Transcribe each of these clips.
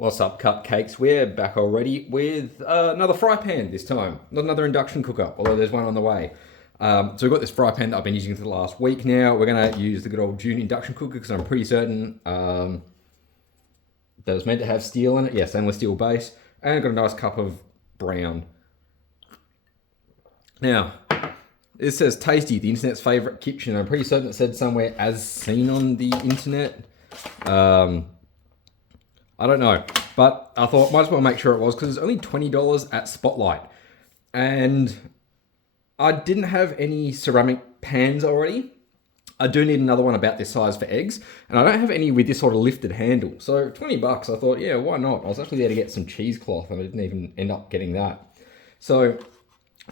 What's up, cupcakes? We're back already with another fry pan this time. Not another induction cooker, although there's one on the way. So we've got this fry pan that I've been using for the last week now. We're going to use the good old June induction cooker because I'm pretty certain that it's meant to have steel in it. Yeah, stainless steel base. And I've got a nice cup of brown. Now, it says Tasty, the internet's favourite kitchen. I'm pretty certain it said somewhere as seen on the internet. I don't know, but I thought might as well make sure it was because it's only $20 at Spotlight. And I didn't have any ceramic pans already. I do need another one about this size for eggs. And I don't have any with this sort of lifted handle. So 20 bucks, I thought, yeah, why not? I was actually there to get some cheesecloth and I didn't even end up getting that. So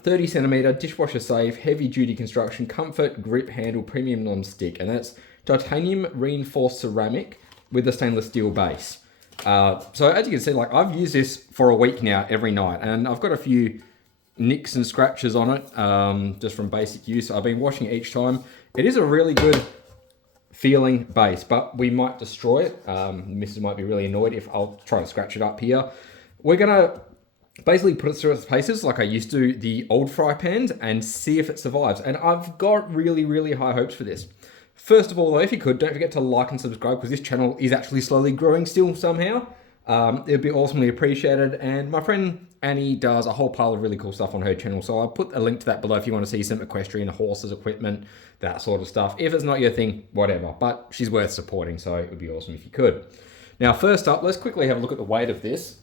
30 centimeter, dishwasher safe, heavy duty construction, comfort, grip handle, premium non-stick. And that's titanium reinforced ceramic with a stainless steel base. So as you can see, like I've used this for a week now every night and I've got a few nicks and scratches on it just from basic use. I've been washing it each time. It is a really good feeling base, but we might destroy it. Mrs. might be really annoyed if I'll try to scratch it up here. We're going to basically put it through its paces like I used to the old fry pans and see if it survives. And I've got really, really high hopes for this. First of all, though, if you could, don't forget to like and subscribe because this channel is actually slowly growing still somehow. It would be awesomely appreciated. And my friend Annie does a whole pile of really cool stuff on her channel. So I'll put a link to that below if you want to see some equestrian horses, equipment, that sort of stuff. If it's not your thing, whatever. But she's worth supporting, so it would be awesome if you could. Now, first up, let's quickly have a look at the weight of this.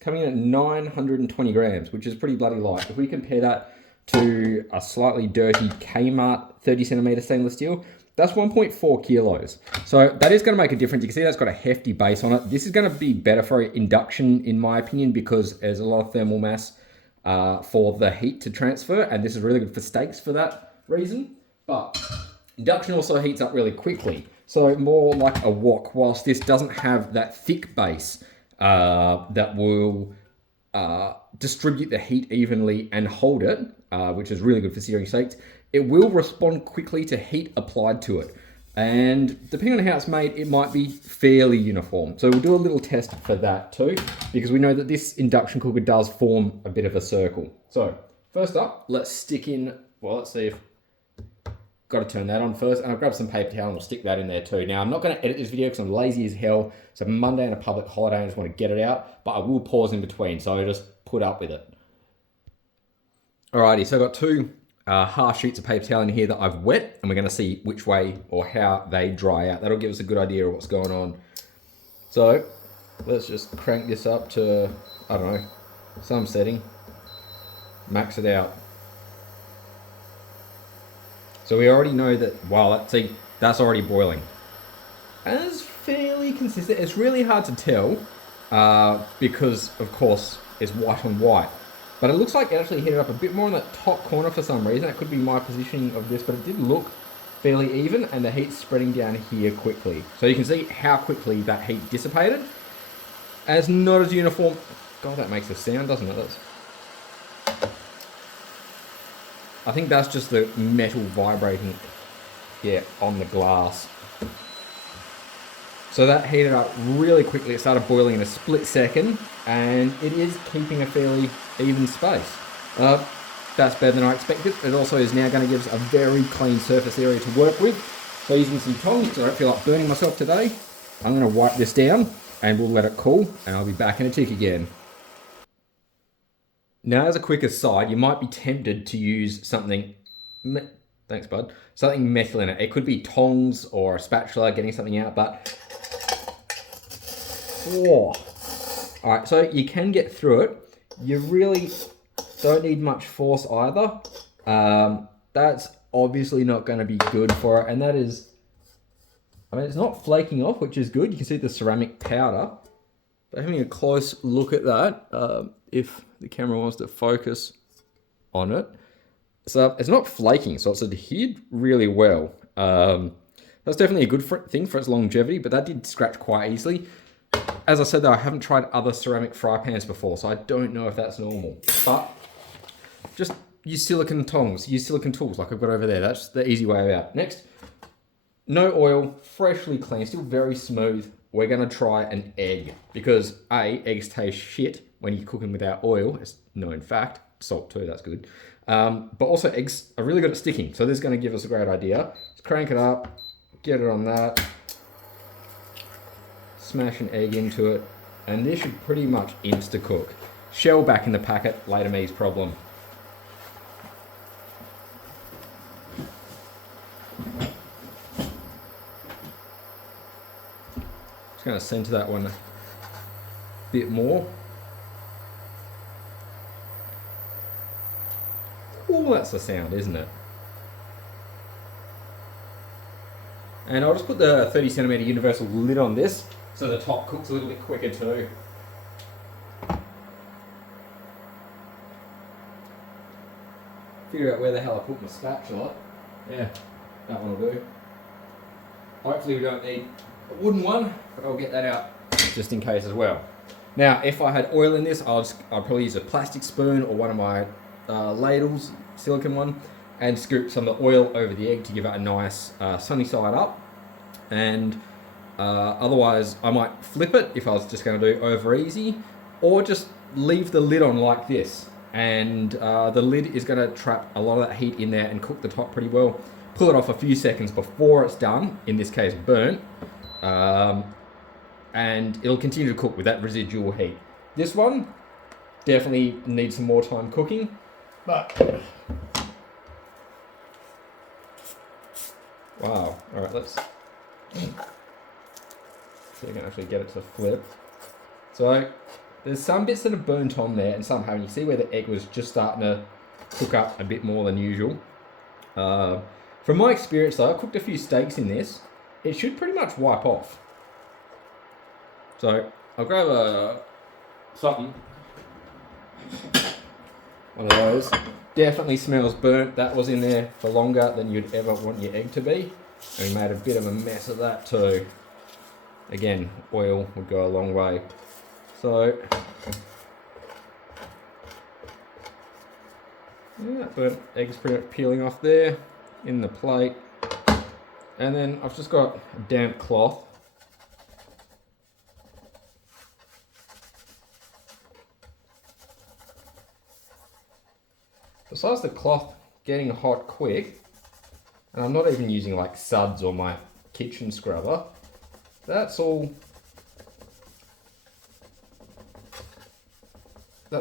Coming in at 920 grams, which is pretty bloody light. If we compare that to a slightly dirty Kmart 30 centimeter stainless steel, that's 1.4 kilos. So that is going to make a difference. You can see that's got a hefty base on it. This is going to be better for induction, in my opinion, because there's a lot of thermal mass for the heat to transfer, and this is really good for steaks for that reason. But induction also heats up really quickly, so more like a wok, whilst this doesn't have that thick base that will distribute the heat evenly and hold it, which is really good for searing steaks. It will respond quickly to heat applied to it. And depending on how it's made, it might be fairly uniform. So we'll do a little test for that too, because we know that this induction cooker does form a bit of a circle. So first up, let's stick in, well, let's see if, got to turn that on first, and I'll grab some paper towel and we'll stick that in there too. Now, I'm not going to edit this video because I'm lazy as hell. It's a Monday and a public holiday, I just want to get it out, but I will pause in between, so I'll just put up with it. Alrighty, so I've got two half sheets of paper towel in here that I've wet, and we're going to see which way or how they dry out. That'll give us a good idea of what's going on. So, let's just crank this up to, I don't know, some setting. Max it out. So we already know that, wow, see, that's already boiling. And it's fairly consistent. It's really hard to tell because, of course, it's white on white. But it looks like it actually heated up a bit more on that top corner for some reason. That could be my positioning of this, but it did look fairly even, and the heat's spreading down here quickly. So you can see how quickly that heat dissipated. And it's not as uniform. God, that makes a sound, doesn't it? I think that's just the metal vibrating, yeah, on the glass. So that heated up really quickly. It started boiling in a split second, and it is keeping a fairly even space. That's better than I expected. It also is now going to give us a very clean surface area to work with. So using some tongs, because I don't feel like burning myself today, I'm going to wipe this down, and we'll let it cool, and I'll be back in a tick again. Now, as a quick aside, you might be tempted to use something, thanks bud, something metal in it. It could be tongs or a spatula getting something out, but, whoa. All right, so you can get through it. You really don't need much force either. That's obviously not going to be good for it, and that is, I mean, it's not flaking off, which is good. You can see the ceramic powder, but having a close look at that, if the camera wants to focus on it. So it's not flaking, so it's adhered really well. That's definitely a good thing for its longevity, but that did scratch quite easily. As I said though, I haven't tried other ceramic fry pans before, so I don't know if that's normal. But just use silicone tongs, use silicone tools like I've got over there. That's the easy way out. Next, no oil, freshly clean, still very smooth. We're gonna try an egg because A, eggs taste shit when you cook them without oil. It's known fact. Salt too, that's good. But also eggs are really good at sticking. So this is gonna give us a great idea. Let's crank it up, get it on that. Smash an egg into it. And this should pretty much insta-cook. Shell back in the packet, later me's problem. Just gonna center that one a bit more. Oh, that's the sound, isn't it? And I'll just put the 30 centimeter universal lid on this so the top cooks a little bit quicker too. Figure out where the hell I put my spatula. Yeah, that one will do. Hopefully we don't need a wooden one, but I'll get that out just in case as well. Now, if I had oil in this, I'll probably use a plastic spoon or one of my ladles, silicone one, and scoop some of the oil over the egg to give it a nice sunny side up. And otherwise, I might flip it if I was just going to do over easy, or just leave the lid on like this. And the lid is going to trap a lot of that heat in there and cook the top pretty well. Pull it off a few seconds before it's done, in this case burnt, and it'll continue to cook with that residual heat. This one definitely needs some more time cooking, but wow. All right, let's see if I can actually get it to flip. So there's some bits that are burnt on there and some haven't. You see where the egg was just starting to cook up a bit more than usual. From my experience though, I cooked a few steaks in this. It should pretty much wipe off. So I'll grab something. One of those. Definitely smells burnt. That was in there for longer than you'd ever want your egg to be. And we made a bit of a mess of that too. Again, oil would go a long way. So, yeah, burnt egg's pretty much peeling off there in the plate. And then I've just got a damp cloth. Besides the cloth getting hot quick, and I'm not even using like suds or my kitchen scrubber, that's all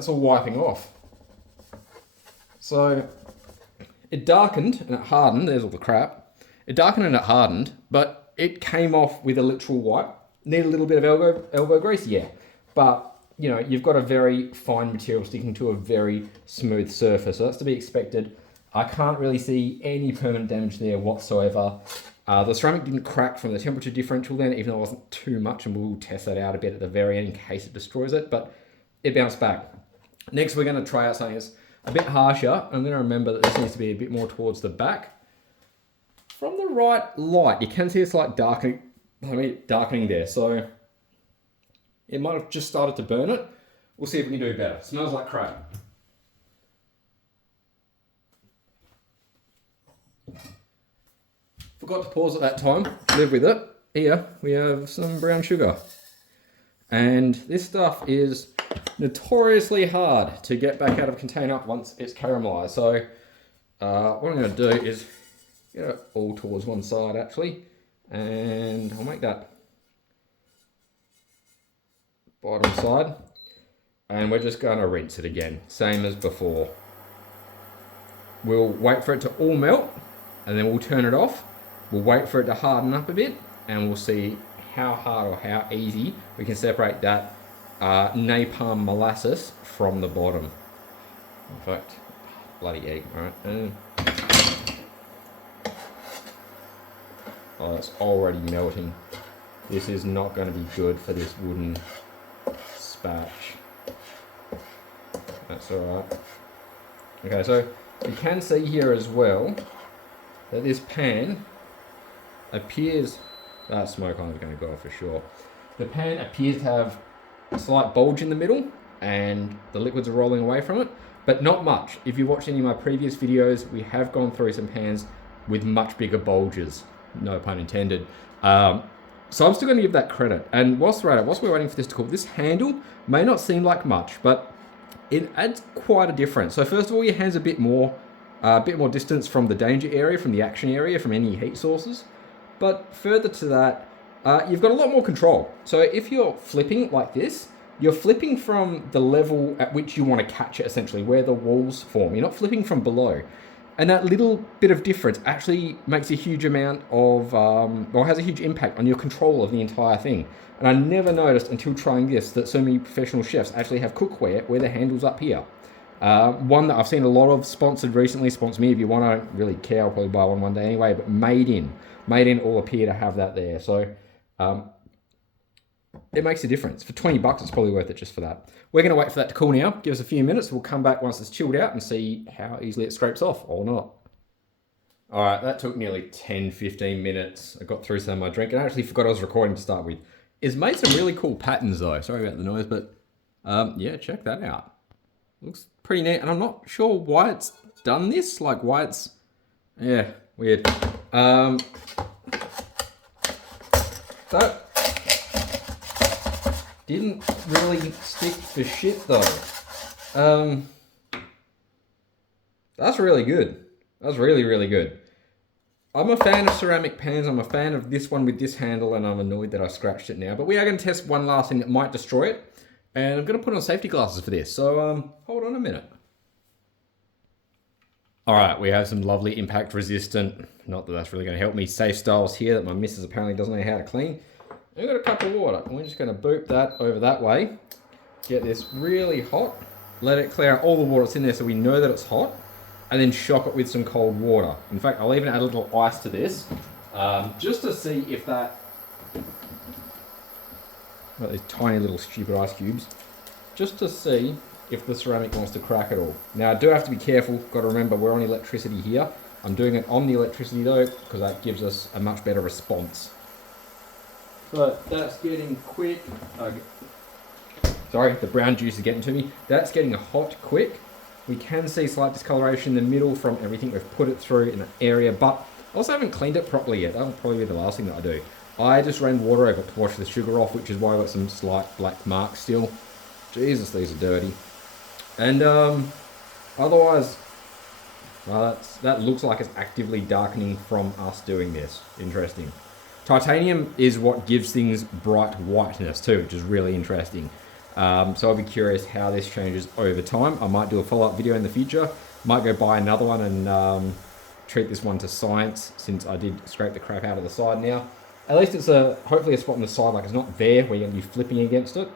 wiping off. So it darkened and it hardened. There's all the crap. It darkened and it hardened, but it came off with a literal wipe. Need a little bit of elbow grease, yeah. But you know, you've got a very fine material sticking to a very smooth surface, so that's to be expected. I can't really see any permanent damage there whatsoever. The ceramic didn't crack from the temperature differential then, even though it wasn't too much, and we'll test that out a bit at the very end in case it destroys it, but it bounced back. Next, we're going to try out something that's a bit harsher. I'm going to remember that this needs to be a bit more towards the back. From the right light, you can see it's like darkening there, so it might have just started to burn it. We'll see if we can do better. It smells like crap. Forgot to pause at that time. Live with it. Here we have some brown sugar. And this stuff is notoriously hard to get back out of a container once it's caramelized. So what I'm going to do is get it all towards one side actually. And I'll make that bottom side, and we're just going to rinse it again, same as before. We'll wait for it to all melt, and then we'll turn it off. We'll wait for it to harden up a bit, and we'll see how hard or how easy we can separate that napalm molasses from the bottom. In fact, bloody egg, all right. Oh, it's already melting. This is not going to be good for this wooden spatch. That's alright. Okay, so you can see here as well that this pan appears, that smoke alarm is going to go off for sure. The pan appears to have a slight bulge in the middle and the liquids are rolling away from it. but not much. If you watched any of my previous videos, we have gone through some pans with much bigger bulges, no pun intended. So I'm still going to give that credit. And whilst we're waiting for this to cool, this handle may not seem like much, but it adds quite a difference. So first of all, your hand's a bit more distance from the danger area, from the action area, from any heat sources. But further to that, you've got a lot more control. So if you're flipping like this, you're flipping from the level at which you want to catch it, essentially, where the walls form. You're not flipping from below. And that little bit of difference actually makes a huge amount of, or has a huge impact on your control of the entire thing. And I never noticed until trying this that so many professional chefs actually have cookware where the handle's up here. One that I've seen a lot of sponsored recently, sponsor me if you want. I don't really care, I'll probably buy one day anyway, but Made in all appear to have that there. So it makes a difference. For 20 bucks, it's probably worth it just for that. We're going to wait for that to cool now. Give us a few minutes. We'll come back once it's chilled out and see how easily it scrapes off or not. All right, that took nearly 10, 15 minutes. I got through some of my drink and I actually forgot I was recording to start with. It's made some really cool patterns though. Sorry about the noise, but yeah, check that out. Looks pretty neat. And I'm not sure why it's done this. Like why it's, yeah, weird. That didn't really stick for shit though. That's really good. That's really, really good. I'm a fan of ceramic pans. I'm a fan of this one with this handle, and I'm annoyed that I scratched it now. But we are going to test one last thing that might destroy it. And I'm going to put on safety glasses for this. So hold on a minute. All right, we have some lovely impact resistant, not that that's really going to help me, safe styles here that my missus apparently doesn't know how to clean. I've got a cup of water, and we're just going to boop that over that way. Get this really hot. Let it clear out all the water that's in there so we know that it's hot. And then shock it with some cold water. In fact, I'll even add a little ice to this, just to see if that... Got these tiny little stupid ice cubes. Just to see if the ceramic wants to crack at all. Now, I do have to be careful. Got to remember, we're on electricity here. I'm doing it on the electricity though, because that gives us a much better response. But that's getting quick. Sorry, the brown juice is getting to me. That's getting hot quick. We can see slight discoloration in the middle from everything we've put it through in the area, but I also haven't cleaned it properly yet. That'll probably be the last thing that I do. I just ran water over to wash the sugar off, which is why I got some slight black marks still. Jesus, these are dirty. And otherwise, that looks like it's actively darkening from us doing this. Interesting. Titanium is what gives things bright whiteness too, which is really interesting. So I'll be curious how this changes over time. I might do a follow-up video in the future. Might go buy another one and treat this one to science, since I did scrape the crap out of the side now. At least it's hopefully a spot on the side, like it's not there where you're going to be flipping against it.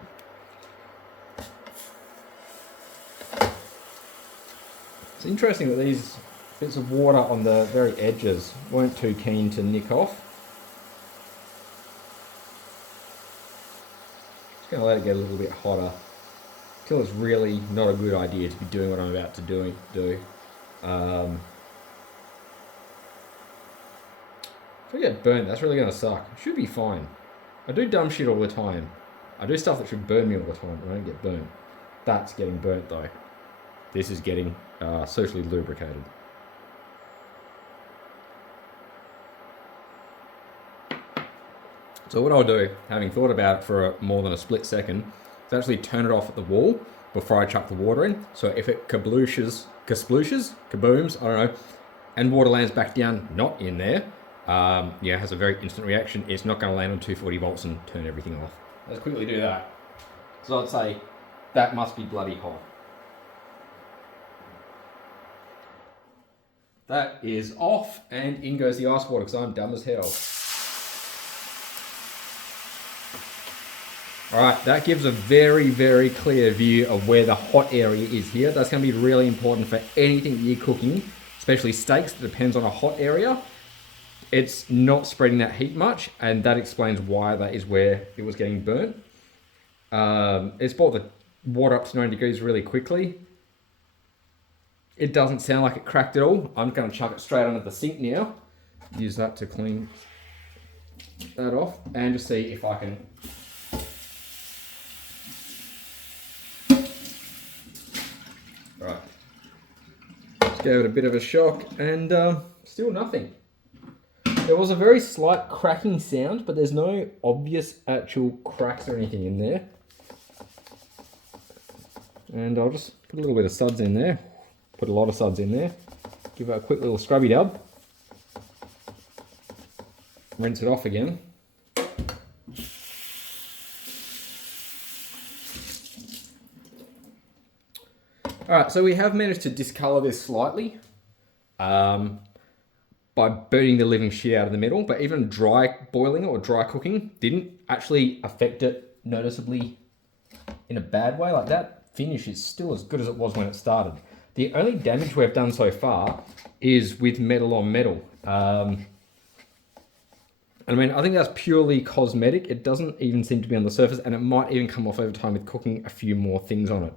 It's interesting that these bits of water on the very edges weren't too keen to nick off. Going to let it get a little bit hotter until it's really not a good idea to be doing what I'm about to do. If I get burnt, that's really going to suck. It should be fine. I do dumb shit all the time. I do stuff that should burn me all the time, but I don't get burnt. That's getting burnt though. This is getting socially lubricated. So what I'll do, having thought about it for more than a split second, is actually turn it off at the wall before I chuck the water in. So if it kabooms, I don't know, and water lands back down, not in there, yeah, has a very instant reaction. It's not going to land on 240 volts and turn everything off. Let's quickly do that. So I'd say that must be bloody hot. That is off, and in goes the ice water because I'm dumb as hell. Alright, that gives a very, very clear view of where the hot area is here. That's going to be really important for anything that you're cooking, especially steaks. That depends on a hot area. It's not spreading that heat much, and that explains why that is where it was getting burnt. It's brought the water up to 90 degrees really quickly. It doesn't sound like it cracked at all. I'm going to chuck it straight under the sink now. Use that to clean that off, and just see if I can... Right, Gave it a bit of a shock, and still nothing. There was a very slight cracking sound, but there's no obvious actual cracks or anything in there. And I'll just put a little bit of suds in there. Put a lot of suds in there. Give it a quick little scrubby dub. Rinse it off again. Alright, so we have managed to discolour this slightly by burning the living shit out of the metal, but even dry boiling or dry cooking didn't actually affect it noticeably in a bad way. Like, that finish is still as good as it was when it started. The only damage we've done so far is with metal on metal. I mean, I think that's purely cosmetic. It doesn't even seem to be on the surface, and it might even come off over time with cooking a few more things on it.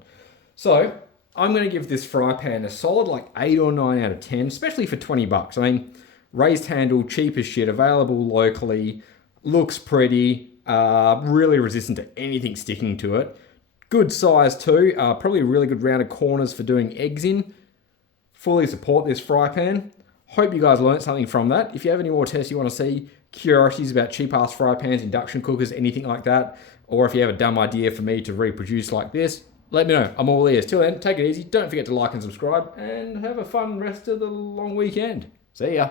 So I'm going to give this fry pan a solid like 8 or 9 out of 10, especially for 20 bucks. I mean, raised handle, cheap as shit, available locally, looks pretty, really resistant to anything sticking to it. Good size too, probably really good rounded corners for doing eggs in. Fully support this fry pan. Hope you guys learned something from that. If you have any more tests you want to see, curiosities about cheap ass fry pans, induction cookers, anything like that, or if you have a dumb idea for me to reproduce like this, let me know. I'm all ears. Till then, take it easy. Don't forget to like and subscribe, and have a fun rest of the long weekend. See ya.